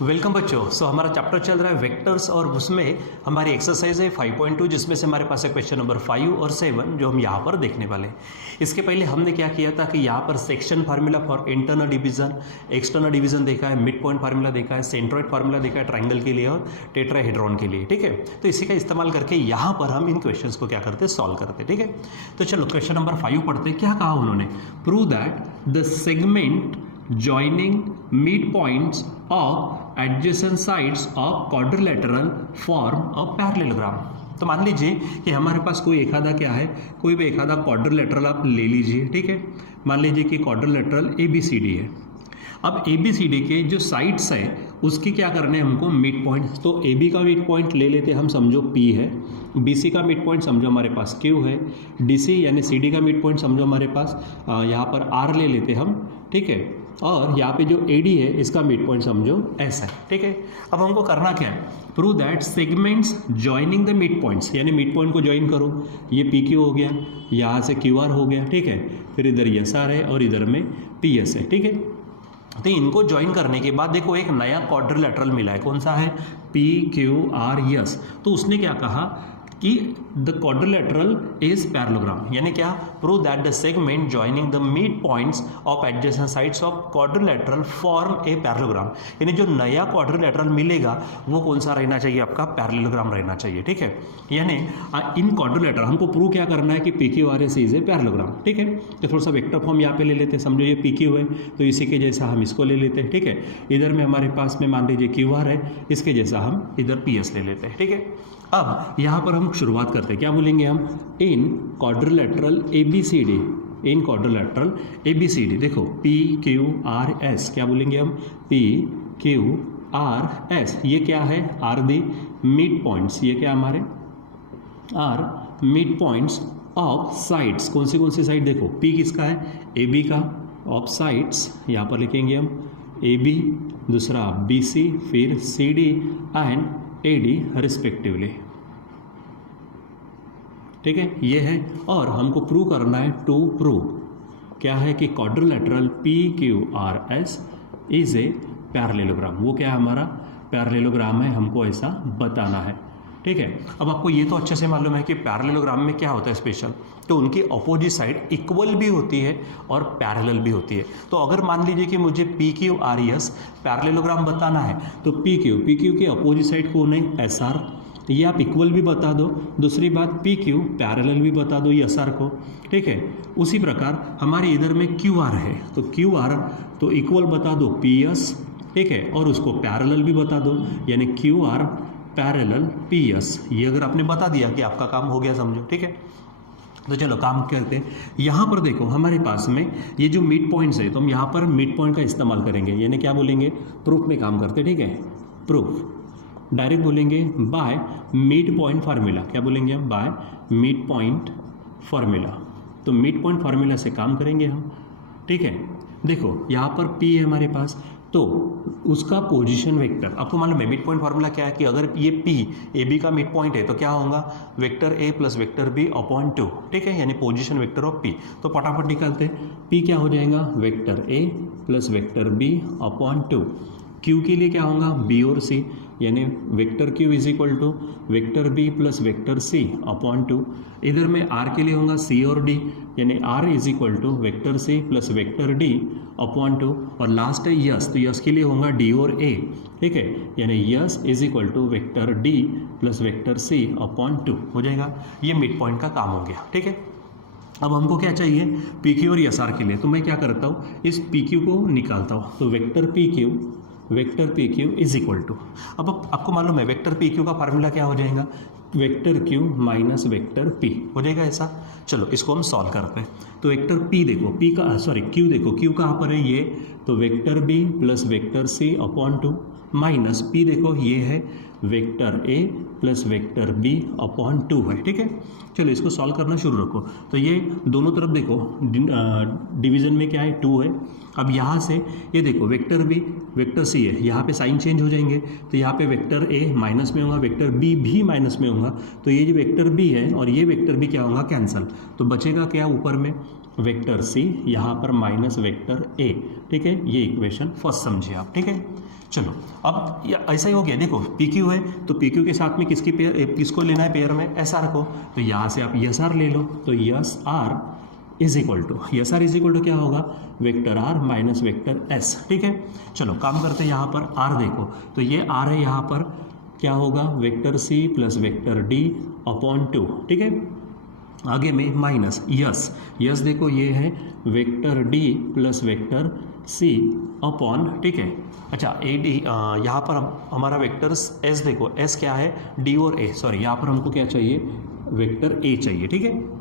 Welcome बच्चों। हमारा chapter चल रहा है वेक्टर्स और उसमें हमारी एक्सरसाइज है 5.2 जिसमें से हमारे पास है क्वेश्चन नंबर 5 और 7 जो हम यहाँ पर देखने वाले हैं। इसके पहले हमने क्या किया था कि यहाँ पर section formula for internal division, external division देखा है, मिड पॉइंट फार्मूला देखा है, सेंट्रोइड फार्मूला देखा है ट्राइंगल के लिए और टेट्राहेड्रॉन के लिए। ठीक है, तो इसी का इस्तेमाल करके यहाँ पर हम इन क्वेश्चन को क्या करते हैं, सॉल्व करते हैं। ठीक है, तो चलो क्वेश्चन नंबर 5 पढ़ते हैं। क्या कहा उन्होंने, prove that the segment joining midpoints of adjacent sides of quadrilateral form a parallelogram। तो मान लीजिए कि हमारे पास कोई एक आधा क्या है, कोई भी एक आधा क्वाड्रिलेटरल आप ले लीजिए। ठीक है, मान लीजिए कि क्वाड्रिलेटरल ABCD है। अब ABCD के जो साइड्स है उसकी क्या करने हैं हमको, मिड पॉइंट। तो AB का मिड पॉइंट ले लेते हम, समझो P है। BC का मिड पॉइंट समझो हमारे पास Q है। DC यानी CD का मिड पॉइंट समझो हमारे पास यहाँ पर R ले लेते हम। ठीक है, और यहाँ पे जो AD है इसका मिड पॉइंट समझो S है। ठीक है, अब हमको करना क्या है, prove that segments joining the mid points, यानी मिड पॉइंट को ज्वाइन करो। ये PQ हो गया, यहाँ से QR हो गया। ठीक है, फिर इधर SR है और इधर में PS है। ठीक है, तो इनको ज्वाइन करने के बाद देखो एक नया क्वाड्रिलेटरल मिला है। कौन सा है, PQRS। तो उसने क्या कहा कि द क्वाड्रिलेटरल इज पैरेललोग्राम, यानी क्या, prove that the segment joining the mid points of adjacent sides of quadrilateral form a parallelogram. यानी जो नया क्वाड्रिलेटरल मिलेगा वो कौन सा रहना चाहिए, आपका पैरेललोग्राम रहना चाहिए। ठीक है, यानी इन क्वाड्रिलेटरल हमको प्रूव क्या करना है कि PQRS इज ए पैरेललोग्राम। ठीक है, तो थोड़ा सा वेक्टर फॉर्म यहाँ पे ले लेते हैं। समझो ये PQ है तो इसी के जैसा हम इसको ले लेते हैं। ठीक है, इधर में हमारे पास में मान लीजिए QR है, इसके जैसा हम इधर PS ले लेते हैं। ठीक है, अब यहाँ पर हम शुरुआत करते हैं, क्या बोलेंगे हम, इन क्वाड्रिलेटरल ABCD, इन क्वाड्रिलेटरल ABCD देखो PQRS, क्या बोलेंगे हम, PQRS। ये क्या है, आर दी मिड पॉइंट्स, ये क्या हमारे are mid points of sides. कौन सी साइड, देखो P किसका है, AB का, ऑफ साइड्स यहाँ पर लिखेंगे हम AB, दूसरा BC, फिर CD एंड AD रिस्पेक्टिवली। ठीक है, ये है। और हमको प्रूव करना है, टू प्रूव क्या है कि quadrilateral PQRS is a parallelogram. वो क्या है, हमारा पैरेललोग्राम है, हमको ऐसा बताना है। ठीक है, अब आपको ये तो अच्छे से मालूम है कि पैरेललोग्राम में क्या होता है स्पेशल, तो उनकी अपोजिट साइड इक्वल भी होती है और पैरेलल भी होती है। तो अगर मान लीजिए कि मुझे PQRS पैरेललोग्राम बताना है तो PQ की अपोजिट साइड कौन है, SR, ये आप इक्वल भी बता दो। दूसरी बात PQ पैरेलल भी बता दो ये SR को। ठीक है, उसी प्रकार हमारे इधर में QR है तो QR तो इक्वल बता दो PS। ठीक है, और उसको पैरेलल भी बता दो, यानी QR पैरेलल PS। ये अगर आपने बता दिया कि आपका काम हो गया, समझो। ठीक है, तो चलो काम करते हैं। यहाँ पर देखो हमारे पास में ये जो मिड पॉइंट्स है तो हम यहाँ पर मिड पॉइंट का इस्तेमाल करेंगे, यानी क्या बोलेंगे, प्रूफ में काम करते। ठीक है, प्रूफ डायरेक्ट बोलेंगे बाय मिड पॉइंट फार्मूला। क्या बोलेंगे हम, बाय मिड पॉइंट फार्मूला। तो मिड पॉइंट फार्मूला से काम करेंगे हम। ठीक है, देखो यहाँ पर P है हमारे पास, तो उसका पोजीशन वेक्टर आपको मालूम है। मिड पॉइंट फार्मूला क्या है कि अगर ये P AB का मिड पॉइंट है तो क्या होगा, vector A plus vector B upon 2। ठीक है, यानी पोजीशन वेक्टर ऑफ P। तो फटाफट निकालते हैं, P क्या हो जाएगा, vector A plus vector B upon 2। Q के लिए क्या होगा, B और C, यानी vector Q is equal to vector B plus vector C upon 2। इधर में R के लिए होगा C और D, यानी R is equal to vector C plus vector D upon 2। और लास्ट है यस, तो यस के लिए होगा D और A। ठीक है, यानी S is equal to vector D plus vector C upon 2 हो जाएगा। ये मिड पॉइंट का काम हो गया। ठीक है, अब हमको क्या चाहिए, PQ और SR के लिए। तो मैं क्या करता हूँ, इस PQ को निकालता हूँ, तो vector PQ is equal to, अब आपको मालूम है वेक्टर PQ का फार्मूला क्या हो जाएगा, vector Q minus vector P हो जाएगा ऐसा। चलो इसको हम सॉल्व करते हैं। तो वेक्टर P देखो, Q देखो, Q कहाँ पर है, ये, तो vector B plus vector C upon 2 minus P देखो ये है vector A plus vector B upon 2 है। ठीक है, चलो इसको सॉल्व करना शुरू रखो। तो ये दोनों तरफ देखो डिवीजन में क्या है, 2 है। अब यहाँ से ये देखो वेक्टर B वेक्टर C है, यहाँ पे साइन चेंज हो जाएंगे, तो यहाँ पे वेक्टर A माइनस में होगा, वेक्टर B भी माइनस में होगा। तो ये जो वेक्टर B है और ये वेक्टर B क्या होगा, कैंसल। तो बचेगा क्या ऊपर में, वेक्टर C, यहाँ पर माइनस वेक्टर A। ठीक है, ये इक्वेशन फर्स्ट समझिए आप। ठीक है, चलो अब ऐसा ही हो गया, देखो पी क्यू है तो पी क्यू के साथ में किसको लेना है पेयर में, एस आर को, तो यहाँ से आप एस आर ले लो, तो S R is equal to क्या होगा, vector R minus vector S. ठीक है, चलो काम करते हैं। यहाँ पर आर देखो, तो ये आर है, यहाँ पर क्या होगा, vector C plus vector D upon 2। ठीक है, आगे में माइनस यस देखो ये है vector D plus vector C upon, ठीक है, अच्छा ए डी, यहाँ पर हमारा वेक्टर एस देखो, एस क्या है, डी और ए, सॉरी यहाँ पर हमको क्या चाहिए, वेक्टर ए चाहिए। ठीक है,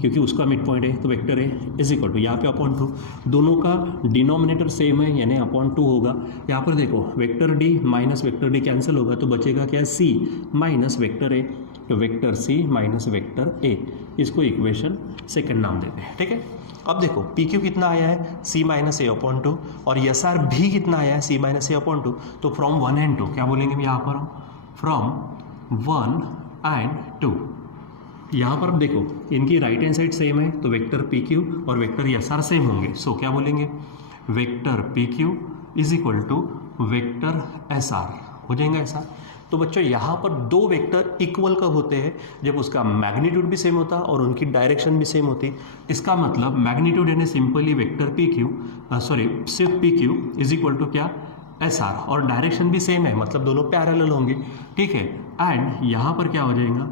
क्योंकि उसका मिड पॉइंट है, तो vector A is equal to यहाँ पे अपॉन 2, दोनों का डिनोमिनेटर सेम है यानी अपॉन 2 होगा। यहाँ पर देखो vector D minus vector D cancel होगा, तो बचेगा क्या, सी माइनस वेक्टर ए, तो vector C minus vector A, इसको इक्वेशन सेकंड नाम देते हैं। ठीक है, अब देखो पी क्यू कितना आया है, सी माइनस ए अपॉन 2, और एस आर भी कितना आया है, सी माइनस ए अपॉन 2, तो फ्रॉम 1 एंड 2 क्या बोलेंगे यहाँ पर हम, फ्रॉम 1 एंड 2। यहाँ पर देखो इनकी राइट हैंड साइड सेम है, तो वेक्टर पी क्यू और वेक्टर एस आर सेम होंगे, सो क्या बोलेंगे, vector P Q is equal to vector S R, हो जाएगा ऐसा। तो बच्चों यहाँ पर दो वेक्टर इक्वल कब होते हैं, जब उसका मैग्नीट्यूड भी सेम होता और उनकी डायरेक्शन भी सेम होती। इसका मतलब मैग्नीट्यूड यानी सिंपली वेक्टर पी क्यू, सिर्फ P Q is equal to क्या, एस आर, और डायरेक्शन भी सेम है, मतलब दोनों पैरेलल होंगे। ठीक है, एंड यहाँ पर क्या हो जाएगा,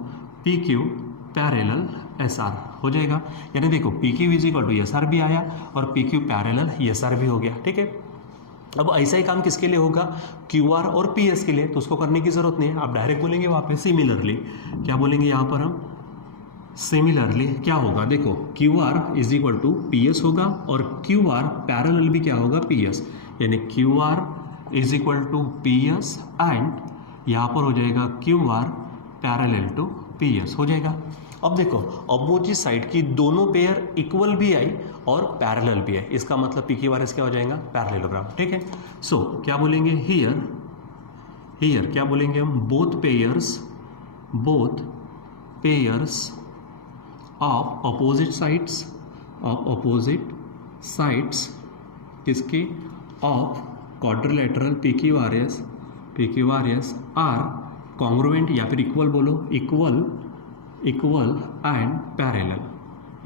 P Q parallel S R हो जाएगा, यानी देखो P Q is equal to S R भी आया और P Q parallel S R भी हो गया। ठीक है, अब ऐसा ही काम किसके लिए होगा, क्यू आर और पी एस के लिए, तो उसको करने की जरूरत नहीं है, आप डायरेक्ट बोलेंगे वहाँ पे सिमिलरली, क्या बोलेंगे यहाँ पर हम, सिमिलरली क्या होगा, देखो Q R is equal to P S होगा और क्यू आर पैरेलल भी क्या होगा, पी एस, यानी Q R is equal to P S and यहाँ पर हो जाएगा Q R parallel to P S हो जाएगा। अब देखो अपोजिट साइड की दोनों पेयर इक्वल भी आई और पैरेलल भी है, इसका मतलब पी क्यू आर एस क्या हो जाएगा, पैरेललोग्राम। ठीक है, सो क्या बोलेंगे, हियर क्या बोलेंगे हम, both pairs of opposite sides किसके, of quadrilateral P Q R S are congruent, या फिर इक्वल बोलो, इक्वल एंड पैरेलल,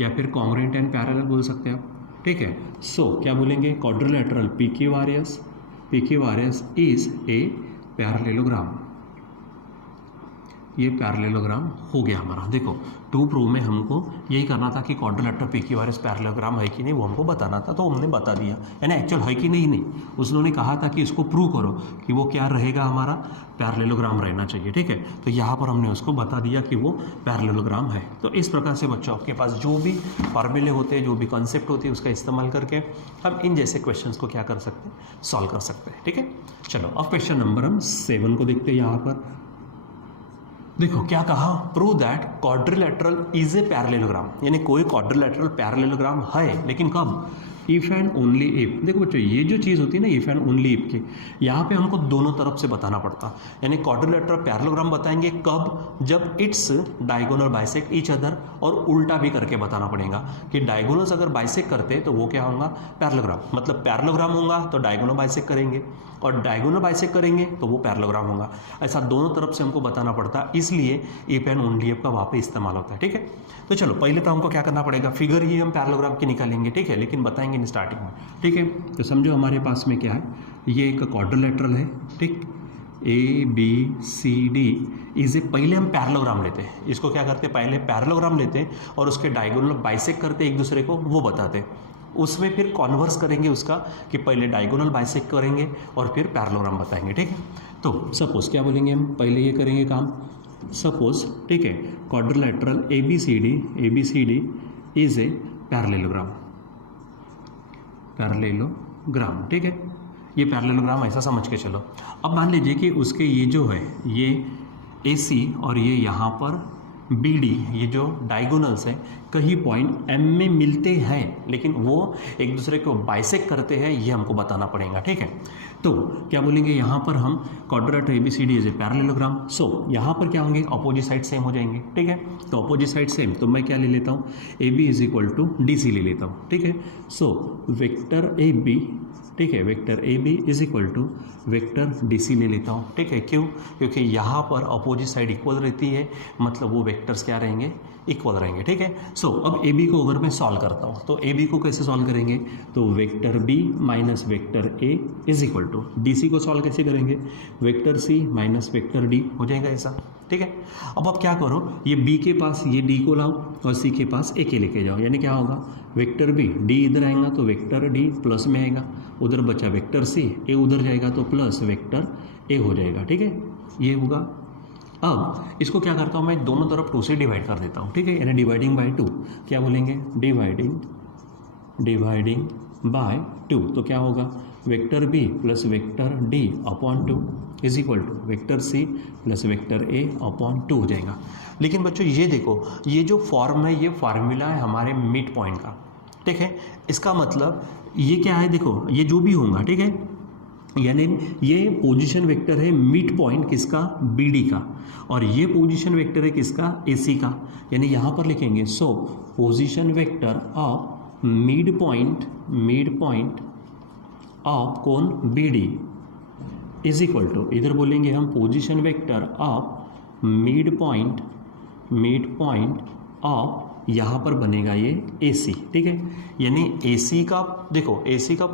या फिर कॉन्ग्रुएंट एंड पैरेलल बोल सकते हैं आप। ठीक है, सो क्या बोलेंगे, quadrilateral P Q R S is a parallelogram, ये पैरेललोग्राम हो गया हमारा। देखो 2 प्रूव में हमको यही करना था कि quadrilateral P Q R S parallelogram है कि नहीं, वो हमको बताना था, तो हमने बता दिया, यानी एक्चुअल है कि नहीं, उसने कहा था कि इसको प्रूव करो कि वो क्या रहेगा, हमारा पैरेललोग्राम रहना चाहिए। ठीक है, तो यहाँ पर हमने उसको बता दिया कि वो पैरेललोग्राम है। तो इस प्रकार से बच्चों आपके पास जो भी फॉर्मूले होते हैं, जो भी कॉन्सेप्ट होती है, उसका इस्तेमाल करके हम इन जैसे क्वेश्चंस को क्या कर सकते हैं, सॉल्व कर सकते हैं। ठीक है, चलो अब क्वेश्चन नंबर हम 7 को देखते हैं। यहाँ पर देखो क्या कहा, prove that quadrilateral is a parallelogram, यानी कोई क्वाड्रिलेटरल पैरेललोग्राम है, लेकिन कब, इफ एंड ओनली इफ। देखो बच्चों ये जो चीज़ होती है ना, इफ एंड ओनली इफ की, यहाँ पे हमको दोनों तरफ से बताना पड़ता, यानी क्वाड्रिलेटरल पैरेललोग्राम बताएंगे कब, जब its diagonal bisect each other, और उल्टा भी करके बताना पड़ेगा कि डायगोनल्स अगर बाइसेक्ट करते तो वो क्या होगा, पैरेललोग्राम, मतलब पैरेललोग्राम होगा तो डायगोनल बाइसेक्ट करेंगे, और डायगोनल बाइसेक्ट करेंगे तो वो पैरेललोग्राम होगा। ऐसा दोनों तरफ से हमको बताना पड़ता है, इसलिए इफ एंड ओनली इफ का वहाँ पे इस्तेमाल होता है। ठीक है, तो चलो पहले तो हमको क्या करना पड़ेगा, फिगर ही हम पैरेललोग्राम की निकालेंगे। ठीक है, लेकिन बताएंगे स्टार्टिंग में। ठीक है, तो समझो हमारे पास में क्या है, ये एक क्वाड्रिलेटरल है। ठीक, A B C D is a, पहले हम पैरेललोग्राम लेते हैं, इसको क्या करते हैं, पहले पैरेललोग्राम लेते हैं और उसके डायगोनल बाइसेक्ट करते एक दूसरे को, वो बताते हैं, उसमें फिर कॉन्वर्स करेंगे उसका कि पहले डायगोनल बाइसेक्ट करेंगे और फिर पैरेललोग्राम बताएंगे। ठीक है, तो सपोज क्या बोलेंगे हम, पहले ये करेंगे काम, सपोज ठीक है, quadrilateral A B C D is a parallelogram. ठीक है, ये पैरेललोग्राम ऐसा समझ के चलो। अब मान लीजिए कि उसके ये जो है, ये AC और ये यहाँ पर BD, ये जो डायगोनल्स है, कई पॉइंट एम में मिलते हैं लेकिन वो एक दूसरे को बाइसेक्ट करते हैं, ये हमको बताना पड़ेगा, ठीक है। तो क्या बोलेंगे यहाँ पर हम quadrilateral ABCD is a parallelogram. So यहाँ पर क्या होंगे, अपोजिट साइड सेम हो जाएंगे, ठीक है। तो अपोजिट साइड सेम, तो मैं क्या ले लेता हूँ, A B is equal to D C ले लेता हूँ, ठीक है। सो वेक्टर ए बी, ठीक है, vector A B is equal to vector D C ले लेता हूँ, ठीक है। क्यों, क्योंकि यहाँ पर अपोजिट साइड इक्वल रहती है, मतलब वो वेक्टर्स क्या रहेंगे, इक्वल रहेंगे, ठीक है। सो अब ए बी को अगर मैं सॉल्व करता हूँ तो ए बी को कैसे सॉल्व करेंगे, तो vector B minus vector A is equal to D C को सॉल्व कैसे करेंगे, vector C minus vector D हो जाएगा ऐसा, ठीक है। अब आप क्या करो, ये बी के पास ये डी को लाओ और सी के पास ए के लेके जाओ, यानी क्या होगा, वेक्टर बी डी इधर आएगा तो वेक्टर डी प्लस में आएगा, उधर बचा वेक्टर सी, ए उधर जाएगा तो प्लस वेक्टर ए हो जाएगा, ठीक है, ये होगा। अब इसको क्या करता हूँ मैं, दोनों तरफ 2 से डिवाइड कर देता हूँ, ठीक है, यानी डिवाइडिंग बाय 2, क्या बोलेंगे, डिवाइडिंग बाय 2, तो क्या होगा, vector B plus vector D upon 2 is equal to vector C plus vector A upon 2 हो जाएगा। लेकिन बच्चों ये देखो, ये जो फॉर्म है ये फार्मूला है हमारे मिड पॉइंट का, ठीक है। इसका मतलब ये क्या है, देखो ये जो भी होगा, ठीक है, यानी ये पोजीशन वेक्टर है मिड पॉइंट किसका, बी डी का, और ये पोजीशन वेक्टर है किसका, ए सी का, यानी यहाँ पर लिखेंगे so position vector of mid point of कौन, B D is equal to, इधर बोलेंगे हम position vector of mid point of, यहाँ पर बनेगा ये ए सी, ठीक है, यानी ए सी का, देखो ए सी का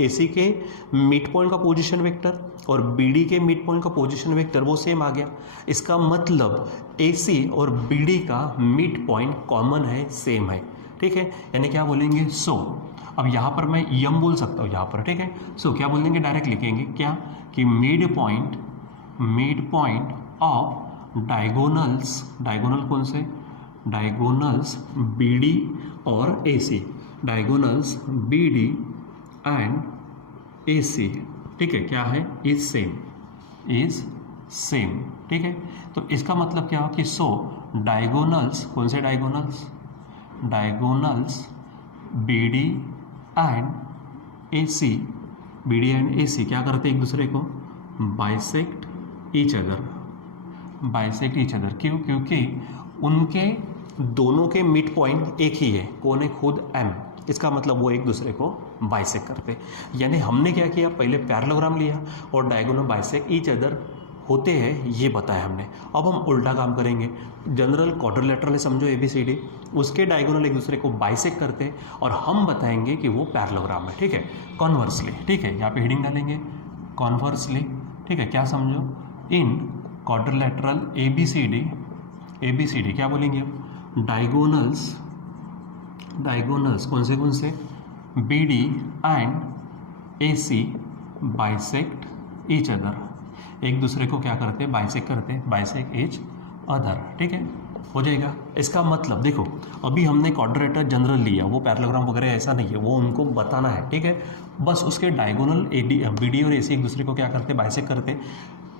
ए सी के मिड पॉइंट का पोजीशन वेक्टर और बी डी के मिड पॉइंट का पोजीशन वेक्टर वो सेम आ गया। इसका मतलब ए सी और बी डी का मिड पॉइंट कॉमन है, सेम है, ठीक है, यानी क्या बोलेंगे, सो अब यहाँ पर मैं यम बोल सकता हूँ यहाँ पर, ठीक है। सो क्या बोलेंगे, डायरेक्ट लिखेंगे क्या, कि मिड पॉइंट ऑफ डायगोनल कौन से, डायगोनल्स बी डी और ए सी, diagonals B D and A सी, ठीक है, क्या है, इज सेम, ठीक है। तो इसका मतलब क्या हो कि सो डायगोनल्स, कौन से diagonals B D and A सी, क्या करते हैं एक दूसरे को, बाइसेक्ट ईच अदर, क्यों, क्योंकि उनके दोनों के मिड पॉइंट एक ही है, कौन है, खुद एम, इसका मतलब वो एक दूसरे को बाइसेक्ट करते, यानी हमने क्या किया, पहले पैरेललोग्राम लिया और डायगोनल बाइसेक्ट ईच अदर होते हैं, ये बताया हमने। अब हम उल्टा काम करेंगे, जनरल क्वाड्रिलेटरल है समझो एबीसीडी, उसके डायगोनल एक दूसरे को बाइसेक्ट करते हैं और हम बताएंगे कि वो पैरेललोग्राम है, ठीक है, कॉन्वर्सली, ठीक है, यहाँ पे हेडिंग डालेंगे कॉन्वर्सली, ठीक है, क्या समझो, इन क्वाड्रिलेटरल एबीसीडी क्या बोलेंगे हम, डायगोनल्स कौन से B D and A C bisect each other, एक दूसरे को क्या करते हैं, बाइसेक्ट ईच अदर, ठीक है, हो जाएगा। इसका मतलब देखो, अभी हमने क्वाड्रिलेटरल जनरल लिया, वो पैरेललोग्राम वगैरह ऐसा नहीं है, वो उनको बताना है, ठीक है, बस उसके डायगोनल बी डी और ए सी एक दूसरे को क्या करते, बाइसेक्ट करते।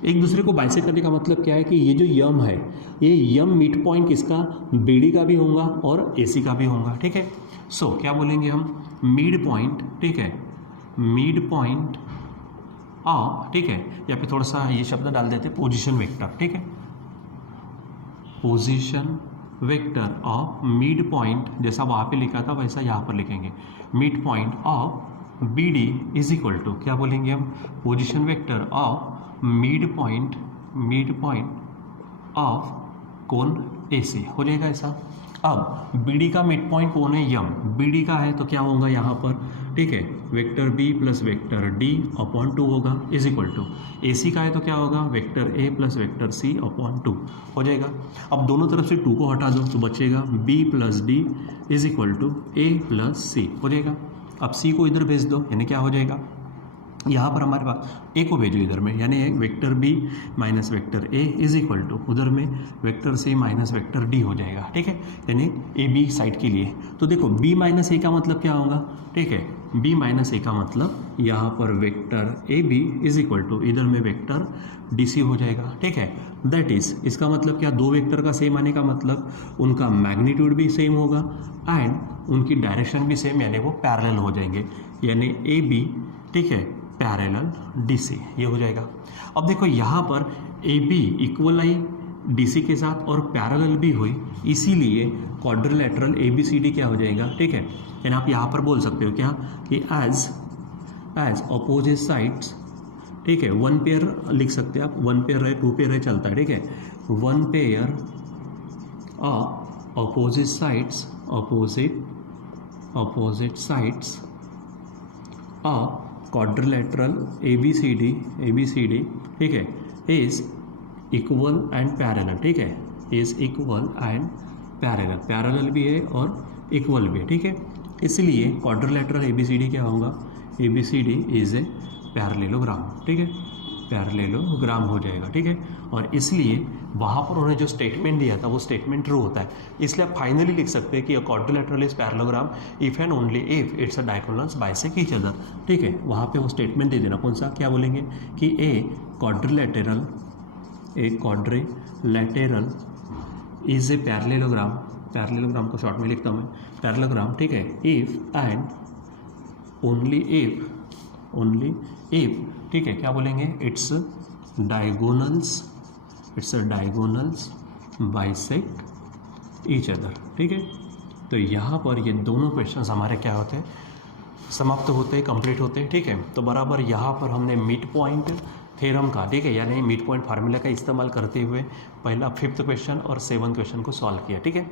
एक दूसरे को बाइसेक्ट करने का मतलब क्या है कि ये जो यम है, ये यम मिड पॉइंट किसका, बी डी का भी होगा और ए सी का भी होगा, ठीक है। सो क्या बोलेंगे हम, मिड पॉइंट, ठीक है, मिड पॉइंट ऑफ, ठीक है, या फिर थोड़ा सा ये शब्द डाल देते, पोजीशन वेक्टर, ठीक है, position vector of mid point, जैसा वहाँ पे लिखा था वैसा यहाँ पर लिखेंगे, mid point of B D is equal to, क्या बोलेंगे हम, position vector of mid point of कौन, ए सी, हो जाएगा ऐसा। अब बी डी का मिड पॉइंट कौन है, यम, बी डी का है तो क्या होगा यहाँ पर, ठीक है, vector B plus vector D upon 2 होगा is equal to, A C का है तो क्या होगा, vector A plus vector C upon 2 हो जाएगा। अब दोनों तरफ से 2 को हटा दो तो बचेगा B plus D is equal to A plus C, हो जाएगा। अब सी को इधर भेज दो, यानी क्या हो जाएगा, यहाँ पर हमारे पास ए को भेजो इधर में, यानी vector B minus vector A is equal to उधर में vector C minus vector D हो जाएगा, ठीक है, यानी ए बी साइड के लिए। तो देखो बी माइनस ए का मतलब क्या होगा, ठीक है, बी माइनस ए का मतलब यहाँ पर vector A B is equal to इधर में वेक्टर डी सी हो जाएगा, ठीक है। दैट इज इसका मतलब क्या, दो वेक्टर का सेम आने का मतलब उनका मैग्नीट्यूड भी सेम होगा एंड उनकी डायरेक्शन भी सेम, यानी वो पैरेलल हो जाएंगे, यानी ए बी, ठीक है, पैरेलल डी सी, ये हो जाएगा। अब देखो यहाँ पर ए बी इक्वल आई डी सी के साथ और पैरेलल भी हुई, इसीलिए quadrilateral A B C D क्या हो जाएगा, ठीक है। यानी आप यहाँ पर बोल सकते हो क्या कि एज अपोजिट साइड्स, ठीक है, वन पेयर लिख सकते हैं आप, वन पेयर रहे टू पेयर रहे चलता है, ठीक है, one pair opposite sides quadrilateral ABCD, ठीक है, इज इक्वल एंड पैरेलल, ठीक है, इज इक्वल एंड पैरेलल भी है और इक्वल भी है, ठीक है। इसलिए क्वाड्रिलेटरल ABCD क्या होगा, ABCD इज ए पैरेललोग्राम, ठीक है, पैरेललोग्राम हो जाएगा, ठीक है। और इसलिए वहाँ पर उन्होंने जो स्टेटमेंट दिया था वो स्टेटमेंट ट्रू होता है, इसलिए आप फाइनली लिख सकते हैं कि quadrilateral is parallelogram if and only if it's a diagonals bisect each other, ठीक है। वहाँ पे वो स्टेटमेंट दे देना, कौन सा, क्या बोलेंगे कि a quadrilateral is a parallelogram को शॉर्ट में लिखता हूँ मैं, पैरेललोग्राम, ठीक है, इफ एंड ओनली इफ, ठीक है, क्या बोलेंगे, it's diagonals bisect each other, ठीक है। तो यहाँ पर ये दोनों क्वेश्चंस हमारे क्या होते हैं, समाप्त होते हैं, कंप्लीट होते हैं, ठीक है। तो बराबर यहाँ पर हमने मिड पॉइंट थ्योरम का, ठीक है, यानी मिड पॉइंट फार्मूला का इस्तेमाल करते हुए पहला 5th क्वेश्चन और 7th क्वेश्चन को सॉल्व किया, ठीक है।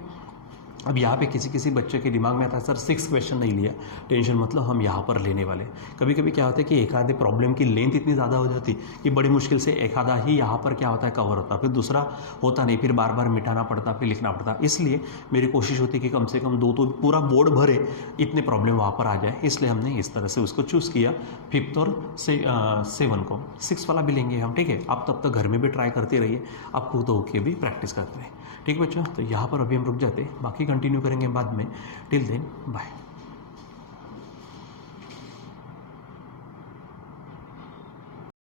अब यहाँ पे किसी बच्चे के दिमाग में आता है सर 6 क्वेश्चन नहीं लिया, टेंशन मतलब हम यहाँ पर लेने वाले। कभी कभी क्या होता है कि एक आधे प्रॉब्लम की लेंथ इतनी ज़्यादा हो जाती कि बड़ी मुश्किल से एक आधा ही यहाँ पर क्या होता है कवर होता, फिर दूसरा होता नहीं, फिर बार बार मिटाना पड़ता, फिर लिखना पड़ता। इसलिए मेरी कोशिश होती कि कम से कम 2 तो पूरा बोर्ड भरे इतने प्रॉब्लम वहाँ पर आ जाए, इसलिए हमने इस तरह से उसको चूज़ किया 5th और 7 को। 6 वाला भी लेंगे हम, ठीक है। आप तब तक घर में भी ट्राई करते रहिए, आप खुद होके भी प्रैक्टिस करते रहे, ठीक है बच्चों। तो यहाँ पर अभी हम रुक जाते, बाकी कंटिन्यू करेंगे बाद में। Till then bye.